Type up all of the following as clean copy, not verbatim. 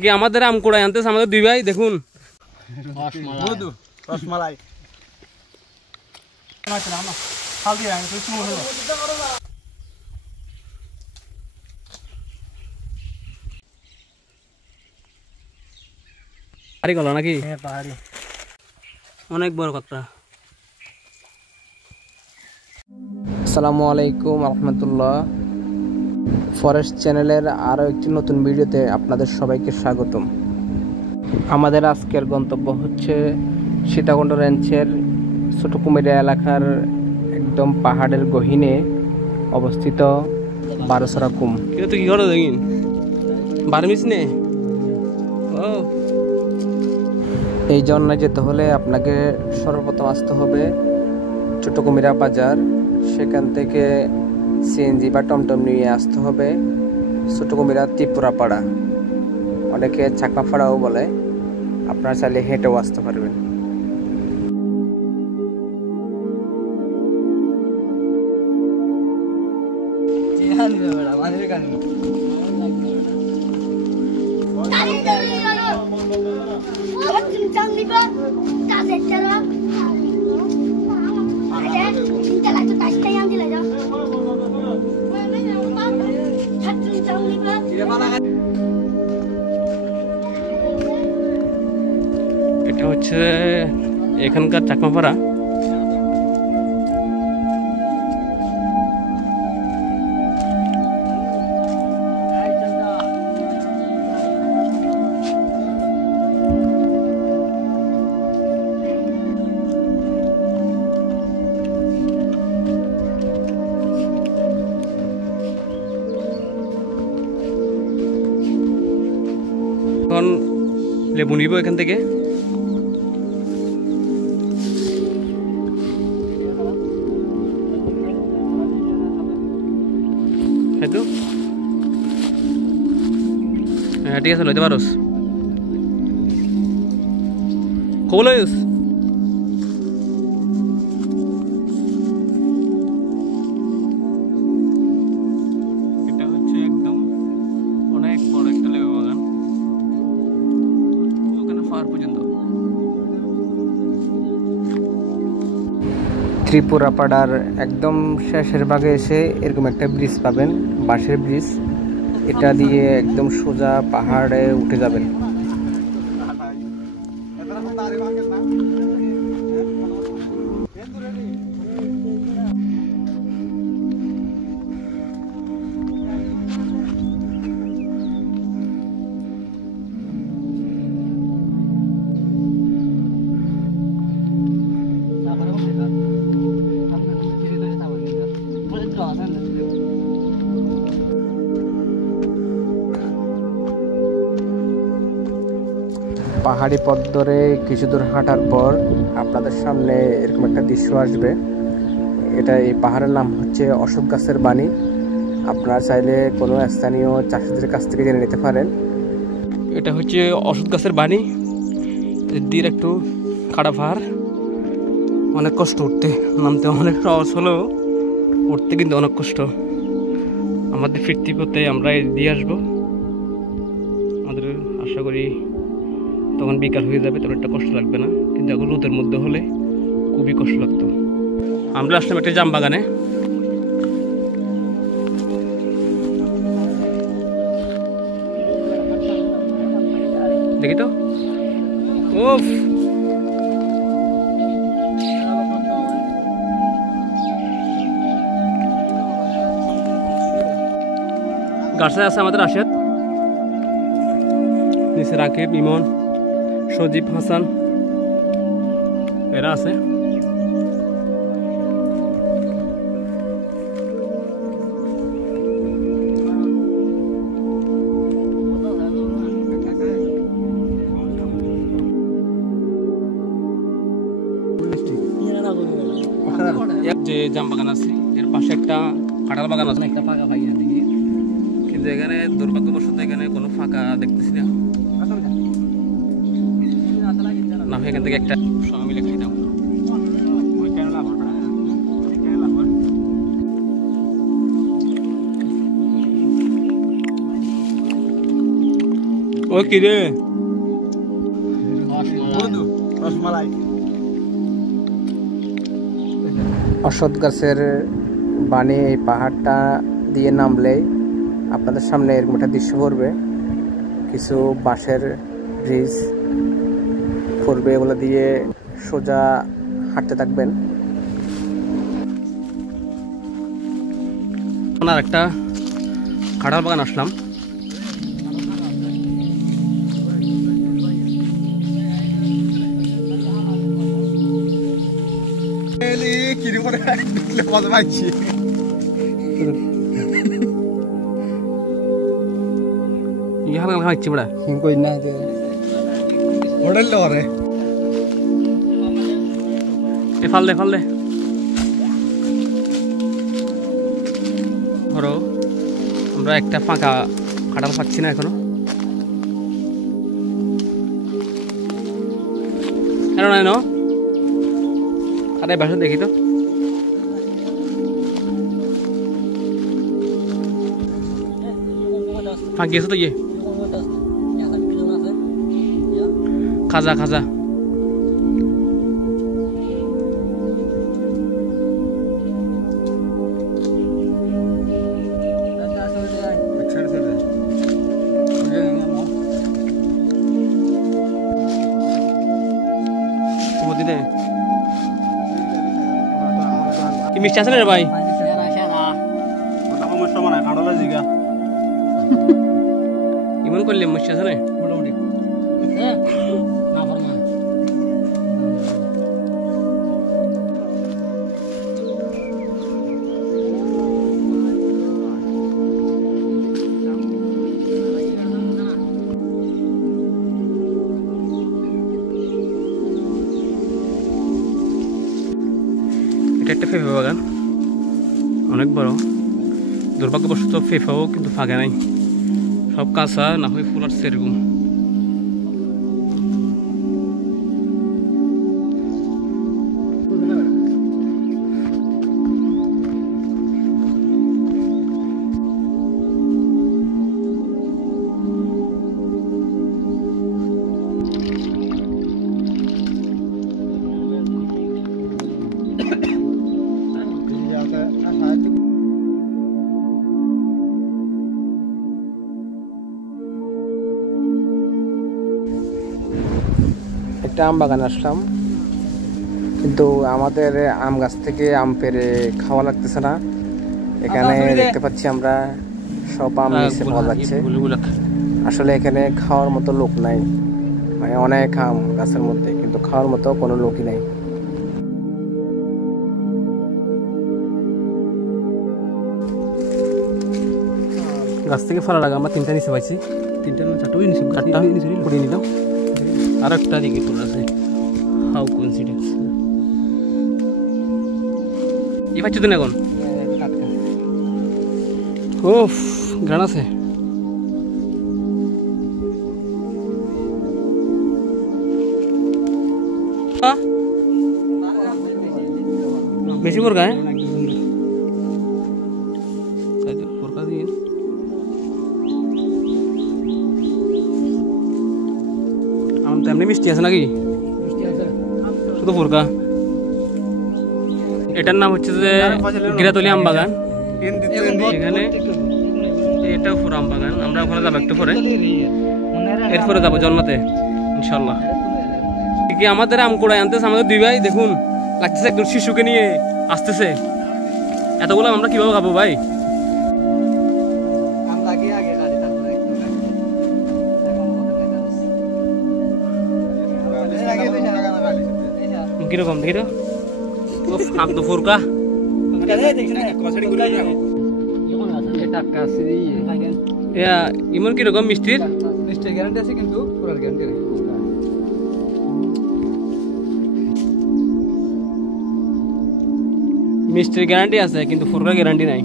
কি আমাদের আম কুড়াই আনতেছে আমাদের দুই ভাই দেখুন রসমালাই পাহাড়ি কলা নাকি? হ্যাঁ পাহাড়ি। অনেক বড় কথা। আসসালামু আলাইকুম রহমতুল্লাহ। ফরেস্ট চ্যানেলের আরও একটি নতুন ভিডিওতে আপনাদের সবাইকে স্বাগতম। আমাদের আজকের গন্তব্য হচ্ছে সীতাকুণ্ড রেঞ্জের ছোট কুমিরা এলাকার একদম পাহাড়ের গহীনে অবস্থিত বারোসরা কুম। এটা তো কি করো দেখিন বারমিস নে। ও এই ঝর্ণায় যেতে হলে আপনাকে সর্বপ্রথম আসতে হবে ছোট কুমিরা বাজার। সেখান থেকে সিএনজি বা টমটম নিয়ে আসতে হবে ছোট কুমিরা ত্রিপুরাপাড়া, অনেকে চাকমাপাড়াও বলে। আপনারা চাইলে হেঁটেও আসতে পারবেন। এটা হচ্ছে এখানকার চাকমাপাড়া। এখন লেবু নিব এখান থেকে। হ্যাঁ ঠিক আছে লইতে পারোস। কবো লইস? এটা হচ্ছে একদম অনেক বড় একটা লেবু বাগান, ওখানে ফার পর্যন্ত। ত্রিপুরাপাড়ার একদম শেষের ভাগে এসে এরকম একটা ব্রিজ পাবেন, বাঁশের ব্রিজ। এটা দিয়ে একদম সোজা পাহাড়ে উঠে যাবেন। পাহাড়ি পথ ধরে কিছু দূর হাঁটার পর আপনাদের সামনে এরকম একটা দৃশ্য আসবে। এটা এই পাহাড়ের নাম হচ্ছে অশোক গাছের বাণী। আপনারা চাইলে কোনো স্থানীয় চাষিদের কাছ থেকে জেনে নিতে পারেন। এটা হচ্ছে অশোক গাছের বাণী। এর একটু খাড়া পাহাড়, অনেক কষ্ট উঠতে, নামতে অনেক সহজ হলেও উঠতে কিন্তু অনেক কষ্ট। আমাদের ফিরতি পথে আমরা দিয়ে আসবো। আমাদের আশা করি তখন বিকাল হয়ে যাবে, তখন একটা কষ্ট লাগবে না। কিন্তু এখন রোদের মধ্যে হলে খুবই কষ্ট লাগতো। আমরা আসলাম একটা জাম বাগানে। দেখি তো, ওফ গাছে আছে আমাদের আশেদ, নিচে রাকিব, ইমন, সজীব, হাসান এরা আছে। যে জাম বাগান আছে এর পাশে একটা কাঁঠাল বাগান আছে, একটা ফাঁকা পাই দিকে। কিন্তু এখানে দুর্ভাগ্যবশত এখানে কোনো ফাঁকা দেখতেছি না। না এখান থেকে একটা সবাই মিলে খাই দাও। ও কি রে রসমালাই অশ্বত্থ গাছের বাণী এই পাহাড়টা দিয়ে নামলে আপনাদের সামনে এরকম একটা দৃশ্য পড়বে। কিছু বাঁশের ব্রিজ পড়বে, এগুলো দিয়ে সোজা হাঁটতে থাকবেন। আর একটা কাঁঠাল বাগান আসলাম। কিনে পরে মজা পাইছি ইহার খাইছি বড়া কই না যে হোটেল করে এ ফাল দে ধরো আমরা একটা ফাঁকা কাঁঠাল পাচ্ছি না এখনো। কেন নাই ন আরে বাসা দেখি তো ফাঁকি আছে তো ইয়ে খাজা খাজা কি মিষ্টি আছে না রে ভাই? সমস্যা মানে কাঁঠালের জিগা ইমন করলে মিষ্টি আছে না মোটামুটি এটা একটা ফেফে বাগান, অনেক বড়। দুর্ভাগ্যবশত ফেফাও কিন্তু ফাঁকা নাই, সব কাঁচা না হয় ফুল আসছে এরকম। একটা আম বাগান আসলাম, কিন্তু আমাদের আম গাছ থেকে আম পেড়ে খাওয়া লাগতেছে না। এখানে দেখতে পাচ্ছি আমরা সব আম নিচে পাওয়া যাচ্ছে। আসলে এখানে খাওয়ার মতো লোক নাই, মানে অনেক আম গাছের মধ্যে, কিন্তু খাওয়ার মতো কোনো লোকই নাই। গাছ থেকে ফেলার আগে আমরা তিনটা নিচে পাইছি, তিনটা না চারটা কুড়িয়ে নিলাম। আর একটা দিকে তোর আছে, হাউ কোইন্সিডেন্স। এই পাচ্ছি তো না এখন? ওফ গ্রান আছে। বেশি মুরগা হ্যাঁ ফোরকা দিয়ে আম তো এমনি মিষ্টি আছে নাকি? শুধু ফোরকা। এটার নাম হচ্ছে যে গিরাতলি আম বাগান। এখানে এটাও পুরো আম বাগান। আমরা ওখানে যাবো একটু পরে, এরপরে যাবো জন্মাতে ইনশাল্লাহ। কি আমাদের আম কোড়ায় আনতেছে আমাদের দুই ভাই, দেখুন লাগতেছে একদম শিশুকে নিয়ে আসতেছে। এতগুলো আমরা কিভাবে খাবো ভাই? কিরকম দেখি তো আম তো ফোরকা। ইমন কিরকম মিষ্টির? মিষ্টির গ্যারান্টি আছে, কিন্তু পুরার গ্যারান্টি নেই। মিষ্টির গ্যারান্টি আছে কিন্তু ফোরকার গ্যারান্টি নাই।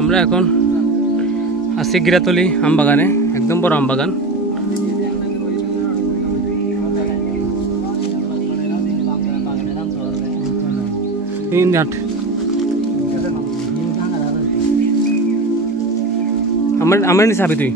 আমরা এখন আছি গিরাতলি আম বাগানে, একদম বড় আম বাগান। 3 8 আমার নিচে হবে তুই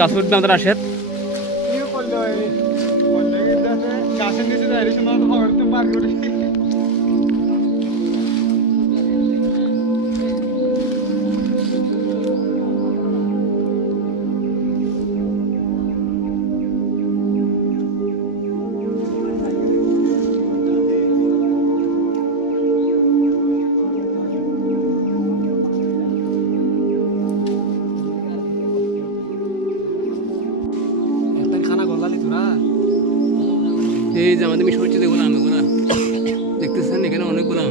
গাছ উঠবে আমাদের রাশেদ গাছের নিচে যাই মার করে এই যে আমাদের মিশন হচ্ছে দেখুন আমগুলা দেখতেছেন এখানে অনেকগুলো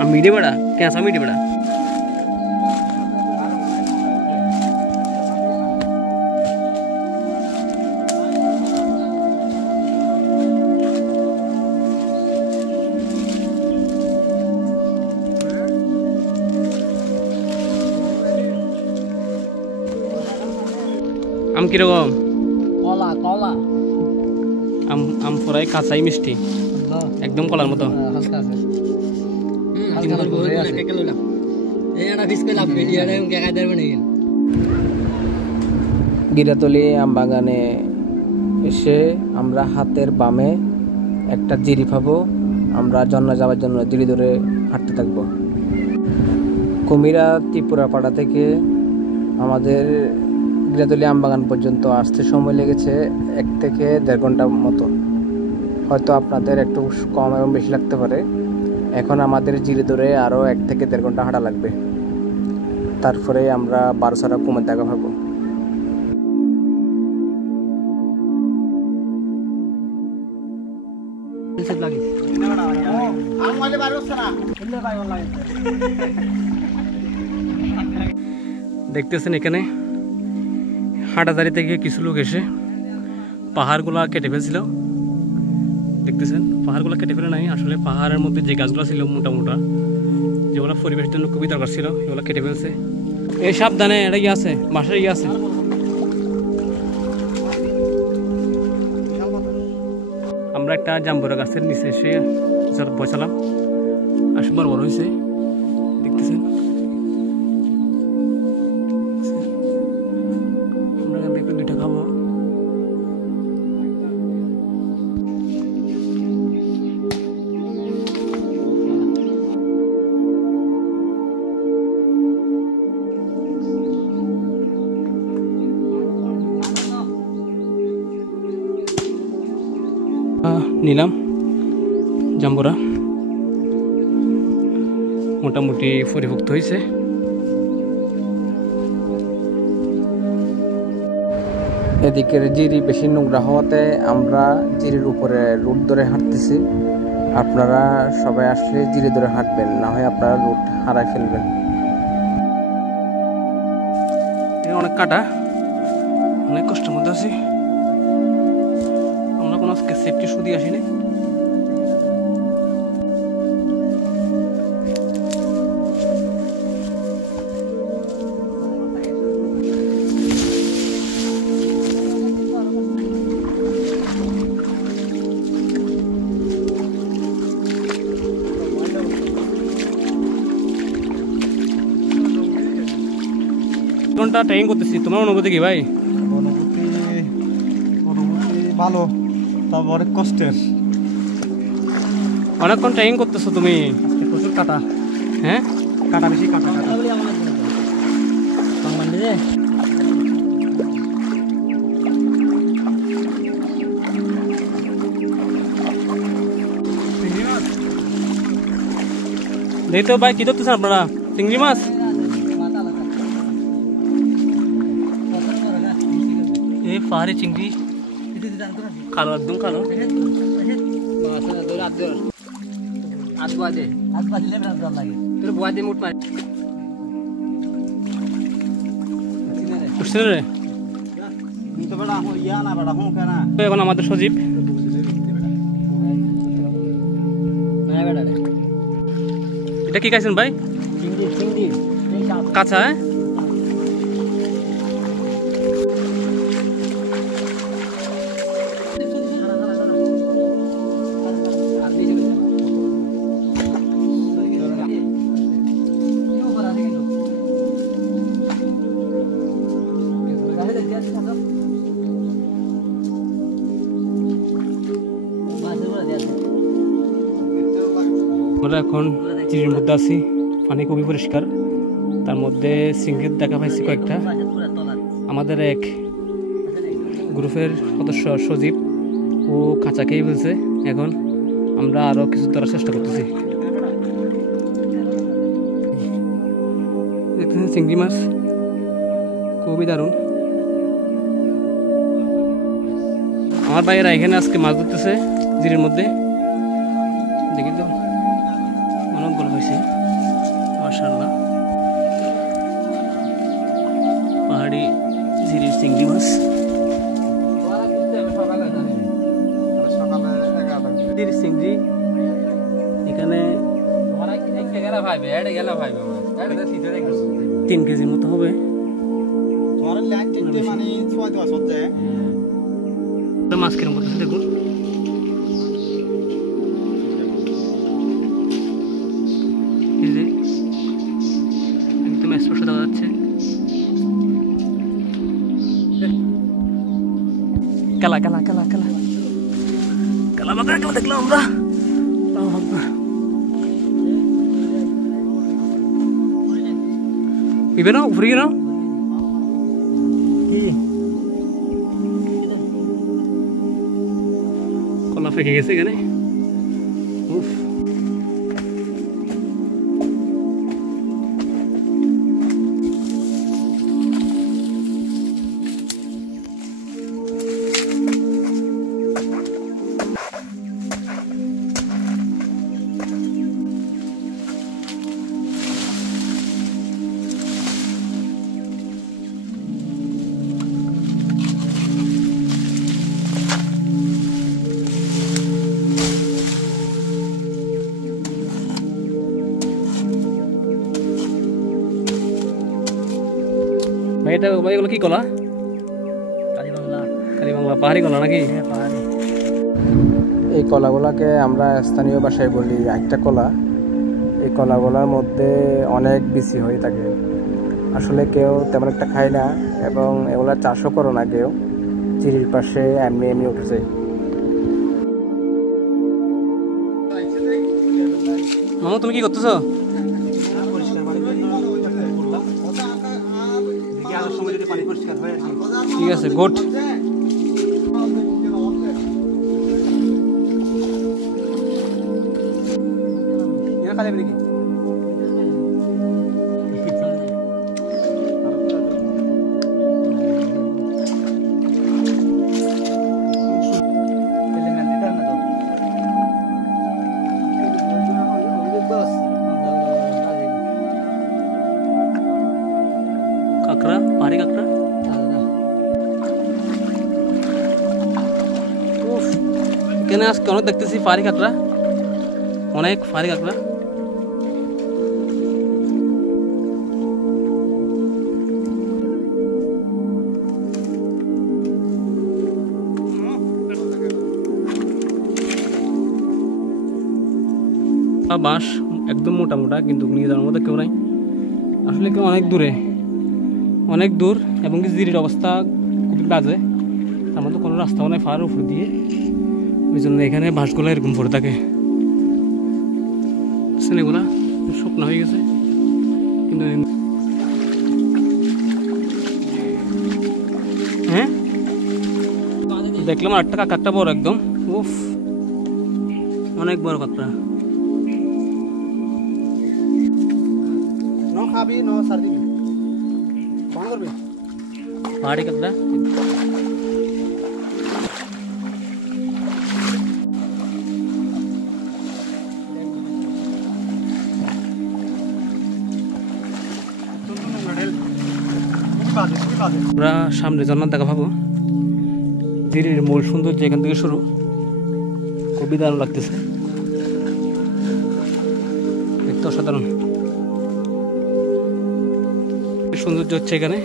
আম মিডে बड़ा कैसा मिडे बड़ा আম কিরকম কলা কলা আম আম ফরাই কাঁচাই মিষ্টি একদম কলার মতো হালকা আছে গিরাতলি আমবাগানে এসে আমরা হাতের বামে একটা জিরি পাবো। আমরা ঝর্ণা যাওয়ার জন্য জিরি ধরে হাঁটতে থাকবো। কুমিরা ত্রিপুরাপাড়া থেকে আমাদের গিরাতলি আমবাগান পর্যন্ত আসতে সময় লেগেছে 1 থেকে 1.5 ঘন্টার মতো। হয়তো আপনাদের একটু কম এবং বেশি লাগতে পারে। এখন আমাদের জিরে ধরে আরও 1 থেকে 1.5 ঘন্টা হাঁটা লাগবে। তারপরে আমরা 12 কুমির দেখা পাবো। দেখতেছেন এখানে হাঁটাদারি থেকে কিছু লোক এসে পাহাড়গুলা কেটে ফেলছিল। দেখতেছেন পাহাড়গুলো কেটে ফেলে নাই, আসলে পাহাড়ের মধ্যে যে গাছগুলো ছিল মোটা মোটা যেগুলো পরিবেশের জন্য খুবই দরকার ছিল এগুলো কেটে ফেলছে। এই সাবধানে এটা ইয়ে আছে, বাসার ইয়ে আছে। আমরা একটা জাম্বুরা গাছের নিচে এসে বসালাম, আসলে বড় বড় হয়েছে দেখতেছেন। আমরা একটু 2টা খাবো। নিলাম জাম্বুরা, মোটামুটি পরিভুক্ত হয়েছে। এদিকের জিরি বেশি নোংরা হওয়াতে আমরা জিরির উপরে রুট ধরে হাঁটতেছি। আপনারা সবাই আসলে জিরি ধরে হাঁটবেন, না হয় আপনারা রুট হারাই ফেলবেন। অনেক কাটা, অনেক কষ্টের মধ্যে আছি। আমরা কোনো আজকে সেফটি শুধু আসিনি। ঘন্টা ট্রেনিং করতেছি, তোমার অনুভূতি কি ভাই? অনুভূতি ভালো, তবে অনেক কষ্টের। অনেকক্ষণ ট্রেনিং করতেছো তুমি? প্রচুর কাটা। হ্যাঁ কাটা বেশি, কাটা দেখি তো ভাই কি ধরতেছেন আপনারা? চিংড়ি মাছ? পাহাড়ি চিংড়ি, কালো একদম কালো। এখন আমাদের সজীব এটা কি খাইছেন ভাই? কাঁচা? হ্যাঁ, আমরা এখন চিড়ির মধ্যে আছি, পানি খুবই পরিষ্কার, তার মধ্যে সিঙ্গিত দেখা পাইছি কয়েকটা। আমাদের এক গ্রুপের সদস্য সজীব ও কাঁচাকেই বলছে, এখন আমরা আরও কিছু ধরার চেষ্টা করতেছি। দেখতেছেন চিংড়ি মাছ খুবই দারুণ। আমার ভাইয়েরা এখানে আজকে মাছ ধরতেছে জিরির মধ্যে, দেখি তো অনেকগুলো হয়েছে মাশাআল্লাহ। পাহাড়ি জিরির চিংড়ি মাছ, চিংড়ি এখানে 3 কেজির মতো হবে। মাছ কিরম করতেছে দেখুন, একদম স্পষ্ট দেখা যাচ্ছে। কালা কালা কালা কালা কালা বাগা কালা দেখলাম আমরা। ইবে না উপরে না কলা ফেঁকে গেছে এখানে। উফ, ভাই এটা ভাই এগুলো কি কলা? কালীবাংলা পাহাড়ি কলা নাকি? এই কলাগুলাকে আমরা স্থানীয় ভাষায় বলি একটা কলা। এই কলাগুলার মধ্যে অনেক বিচি হয়ে থাকে, আসলে কেউ তেমন একটা খায় না এবং এগুলা চাষও করো না কেউ, চিড়ির পাশে এমনি এমনি উঠেছে। মামু তুমি কি করতেছো? ঠিক আছে, গুড। কাঁকড়া, পাহাড়ি কাঁকড়া। এখানে আজকে অনেক দেখতেছি পাহাড়ি কাঁকড়া, অনেক পাহাড়ি কাঁকড়া। বাঁশ একদম মোটা মোটা, কিন্তু নিয়ে যাওয়ার মধ্যে কেউ নাই আসলে, কেউ অনেক দূরে, অনেক দূর, এবং জিরির অবস্থা খুবই বাজে, তার মধ্যে কোনো রাস্তাও নেই পাহাড়ের উপর দিয়ে, ওই জন্য এখানে বাঁশগুলো এরকম পড়ে থাকে। এগুলা শুকনো হয়ে গেছে, কিন্তু হ্যাঁ দেখলাম আরেকটা কাঁকড়া বড় একদম, উফ অনেক বড় কাঁকড়া। পাহাড়ি কাঁকড়া আমরা সামনে ঝর্ণা দেখা পাবো। দিনের মূল সৌন্দর্য এখান থেকে শুরু, খুবই দারুণ লাগতেছে দেখতে, অসাধারণ সৌন্দর্য হচ্ছে এখানে।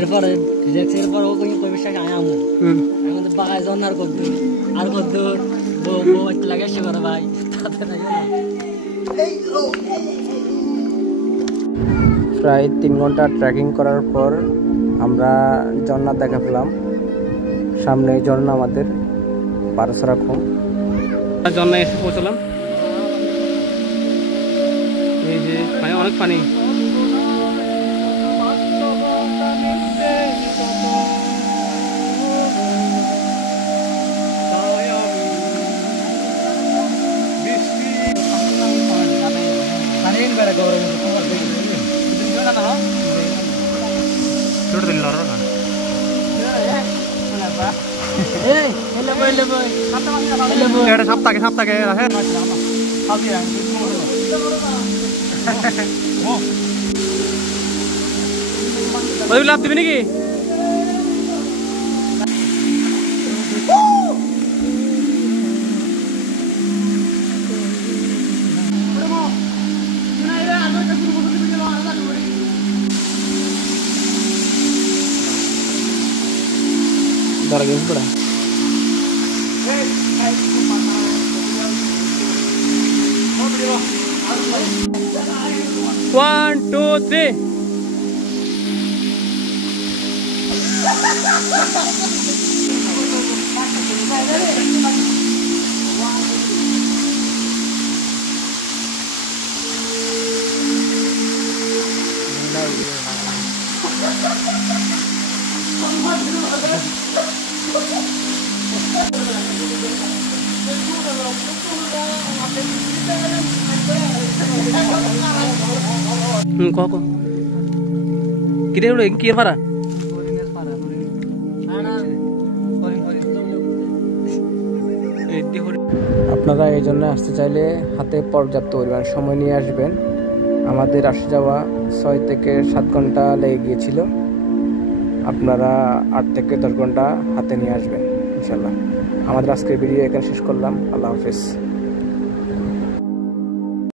এরপরে এরপর ও কই বিষয় আমু এখন তো বাগায় জন আর কদ্দুর বউ লাগে সে করে ভাই তাতে নাই না। প্রায় 3 ঘন্টা ট্রেকিং করার পর আমরা ঝর্ণা দেখা পেলাম। সামনে ঝর্ণা আমাদের পারসরা খুম। ঝর্ণা এসে পৌঁছলাম। এই যে অনেক পানি, সপ্তাহে লাভ দিবি নাকি? দাঁড়া গেছে পড়া। 1 2 3 কো কিরে হলো কি পারা? আপনারা এই জন্য আসতে চাইলে হাতে পর্যাপ্ত পরিমাণ সময় নিয়ে আসবেন। আমাদের আসা যাওয়া 6 থেকে 7 ঘন্টা লেগে গিয়েছিল। আপনারা 8 থেকে 10 ঘন্টা হাতে নিয়ে আসবেন ইনশাল্লাহ। আমাদের আজকের ভিডিও এখানে শেষ করলাম। আল্লাহ হাফেজ।